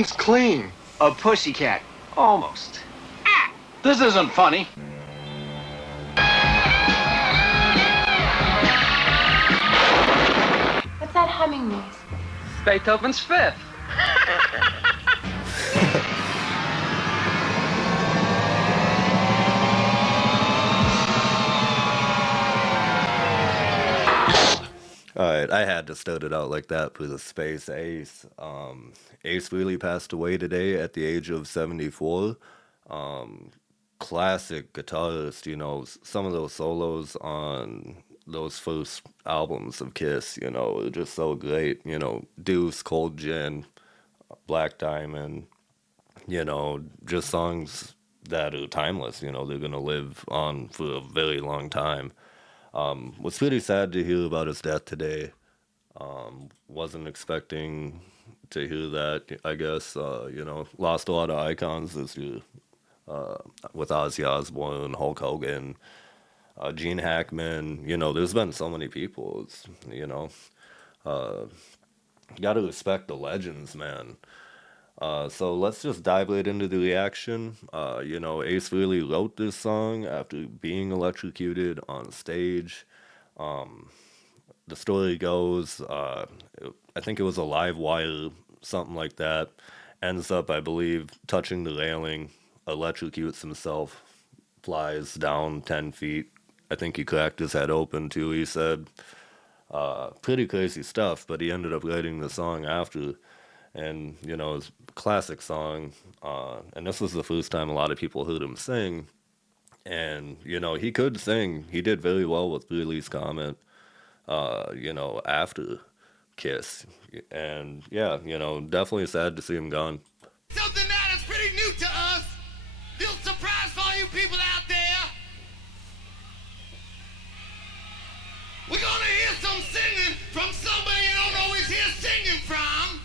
means clean. A pussycat. Almost. This isn't funny. What's that humming noise? Beethoven's Fifth. Alright, I had to start it out like that for the Space Ace. Ace Frehley passed away today at the age of 74. Classic guitarist, you know, some of those solos on those first albums of Kiss, you know, are just so great. You know, Deuce, Cold Gin, Black Diamond, you know, just songs that are timeless, you know, they're gonna live on for a very long time. Was pretty sad to hear about his death today. Wasn't expecting to hear that, I guess. You know, lost a lot of icons this year with Ozzy Osbourne, Hulk Hogan, Gene Hackman. You know, there's been so many people. It's, you know, got to respect the legends, man. So let's just dive right into the reaction. You know, Ace Frehley wrote this song after being electrocuted on stage. The story goes, I think it was a live wire, something like that. Ends up, I believe, touching the railing, electrocutes himself, flies down 10 feet. I think he cracked his head open too, he said. Pretty crazy stuff, but he ended up writing the song after. And, you know, it's a classic song. And this was the first time a lot of people heard him sing. And, you know, he could sing. He did very well with Frehley's comment, you know, after Kiss. And, yeah, you know, definitely sad to see him gone. Something that is pretty new to us. Little surprise for all you people out there. We're gonna hear some singing from somebody you don't always hear singing from.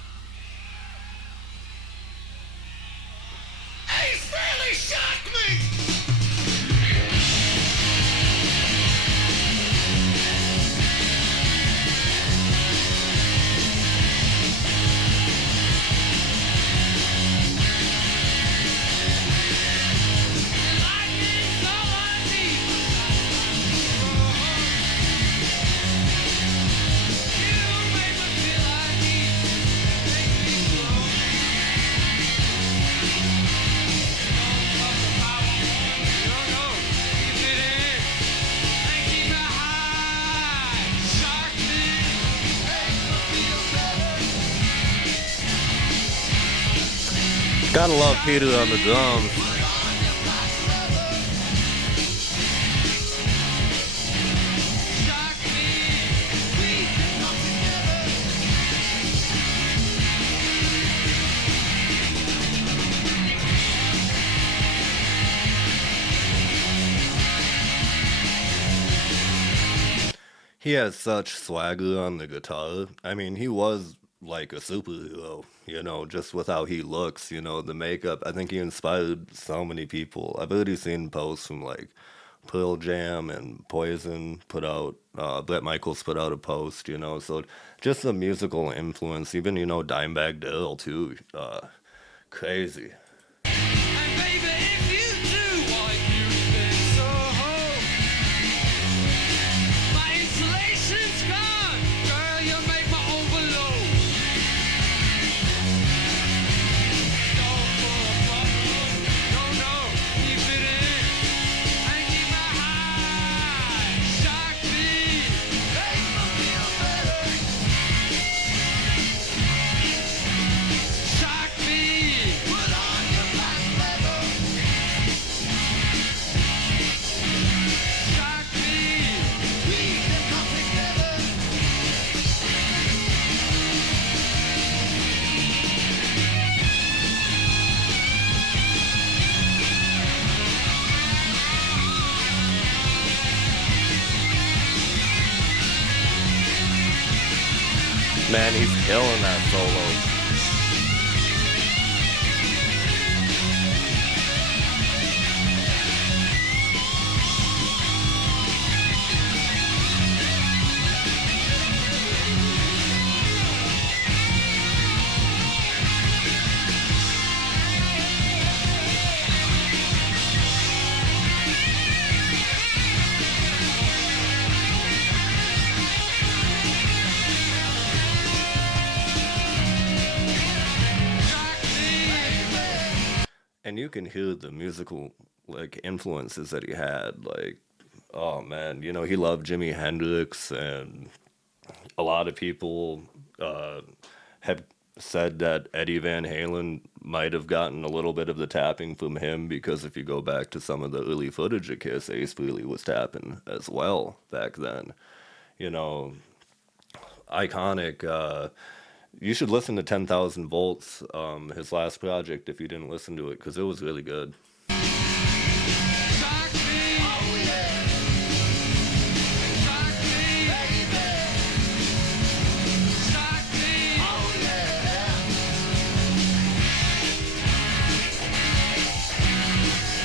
Ace Frehley shocked me! Gotta love Peter on the drums. He has such swagger on the guitar. I mean, he was like a superhero, you know, just with how he looks, you know, the makeup. I think he inspired so many people. I've already seen posts from like Pearl Jam and Poison put out, Bret Michaels put out a post, you know, so just the musical influence, even, you know, Dimebag Darrell too, crazy. And baby, if you do what you've been told, my insulation's gone. Girl, you make my overload. Don't pull a bubble. No, keep it in. And keep my high. Shock me. Make me feel better. Shock me. Put on your black leather. Shock me. We can come together. Man, he's killing that solo. And you can hear the musical like influences that he had. Like, oh man, you know, he loved Jimi Hendrix, and a lot of people uh, have said that Eddie Van Halen might have gotten a little bit of the tapping from him because if you go back to some of the early footage of Kiss, Ace Frehley was tapping as well back then. You know, iconic. You should listen to 10,000 Volts, his last project, if you didn't listen to it, because it was really good. Shock me. Oh yeah. Shock me. Baby. Shock me. Oh yeah.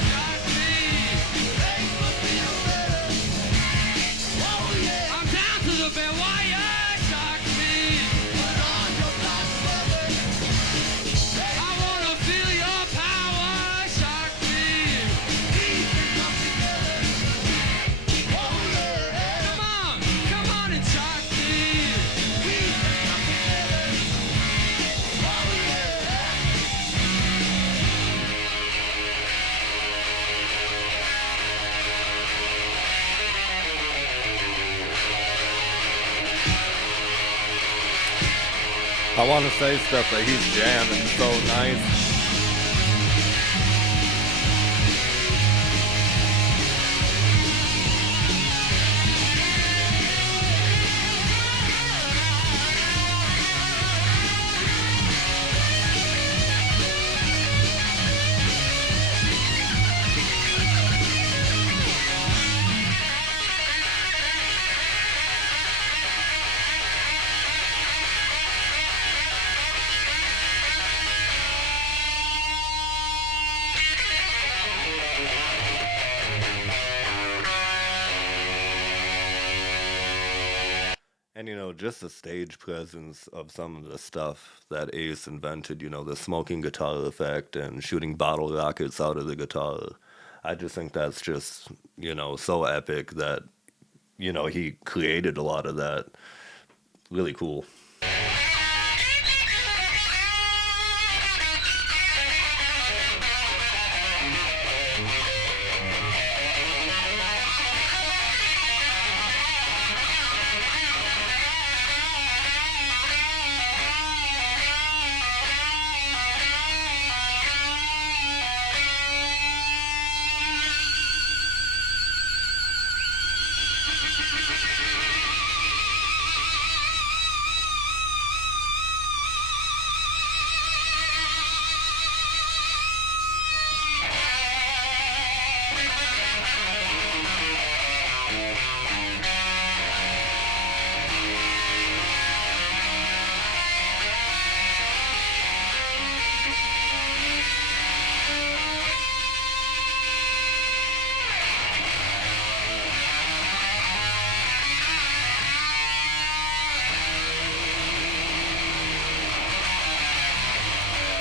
Shock me. Make me feel better. Oh yeah. I'm down to the bare wire. Shock me. Put on your black leather. I wanna feel your power. Shock me. We can come together. Oh yeah. Come on and shock me. We can come together. Oh yeah. I want to say stuff that he's jamming so nice. And you know, just the stage presence of some of the stuff that Ace invented, you know, the smoking guitar effect and shooting bottle rockets out of the guitar. I just think that's just, you know, so epic that, you know, he created a lot of that. Really cool.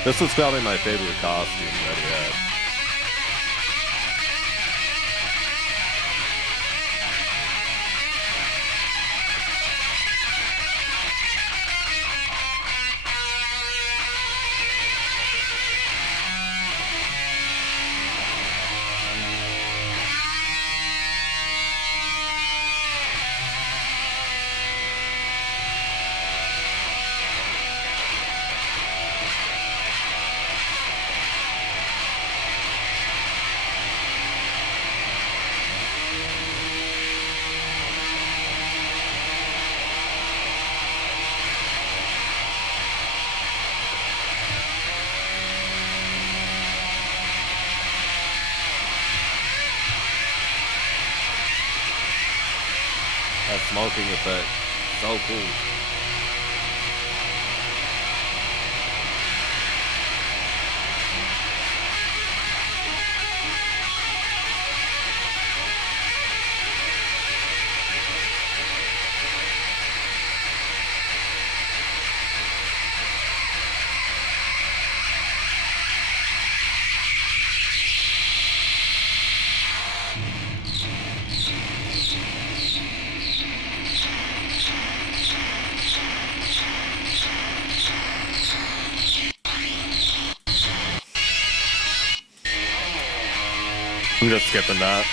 This was probably my favorite costume that he had. That smoking effect, so cool. I'm just skipping that.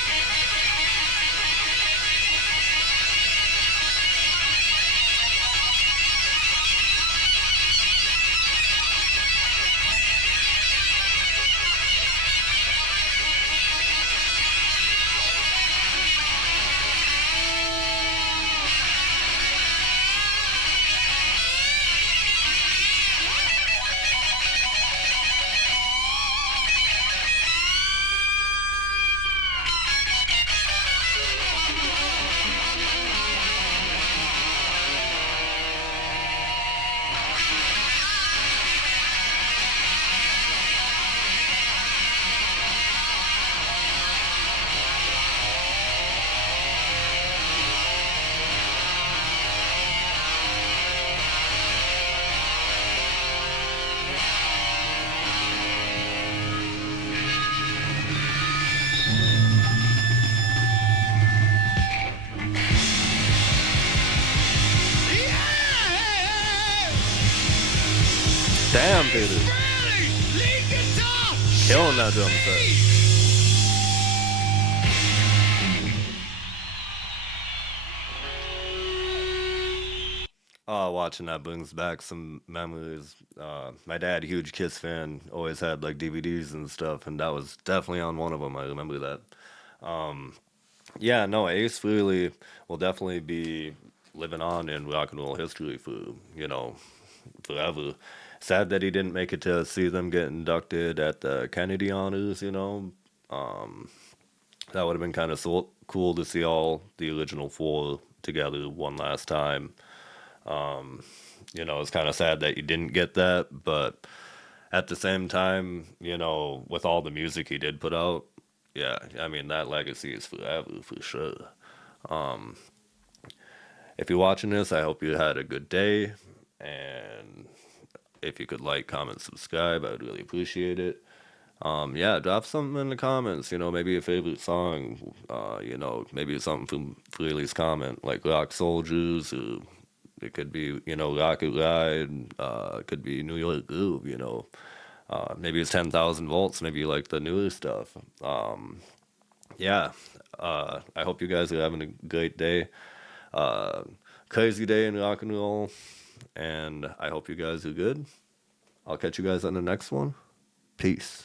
Damn, Peter. Killing that drum set. Oh, watching that brings back some memories. My dad, huge Kiss fan, always had like DVDs and stuff, and that was definitely on one of them. I remember that. Um, yeah, no, Ace Frehley will definitely be living on in rock and roll history for, you know, forever. Sad that he didn't make it to see them get inducted at the Kennedy Honors, you know. Um, that would have been kind of so cool to see all the original four together one last time. Um, you know, it's kind of sad that you didn't get that, but at the same time, you know, with all the music he did put out, yeah, I mean, that legacy is forever for sure. Um, if you're watching this, I hope you had a good day. And if you could like, comment, subscribe, I would really appreciate it. Yeah, drop something in the comments, you know, maybe a favorite song, you know, maybe something from Freely's comment, like Rock Soldiers, or it could be, you know, Rocket Ride, it could be New York Groove, you know. Maybe it's 10,000 volts, maybe you like the newer stuff. Yeah, I hope you guys are having a great day. Uh, Crazy day in rock and roll, and I hope you guys are good. I'll catch you guys on the next one. Peace.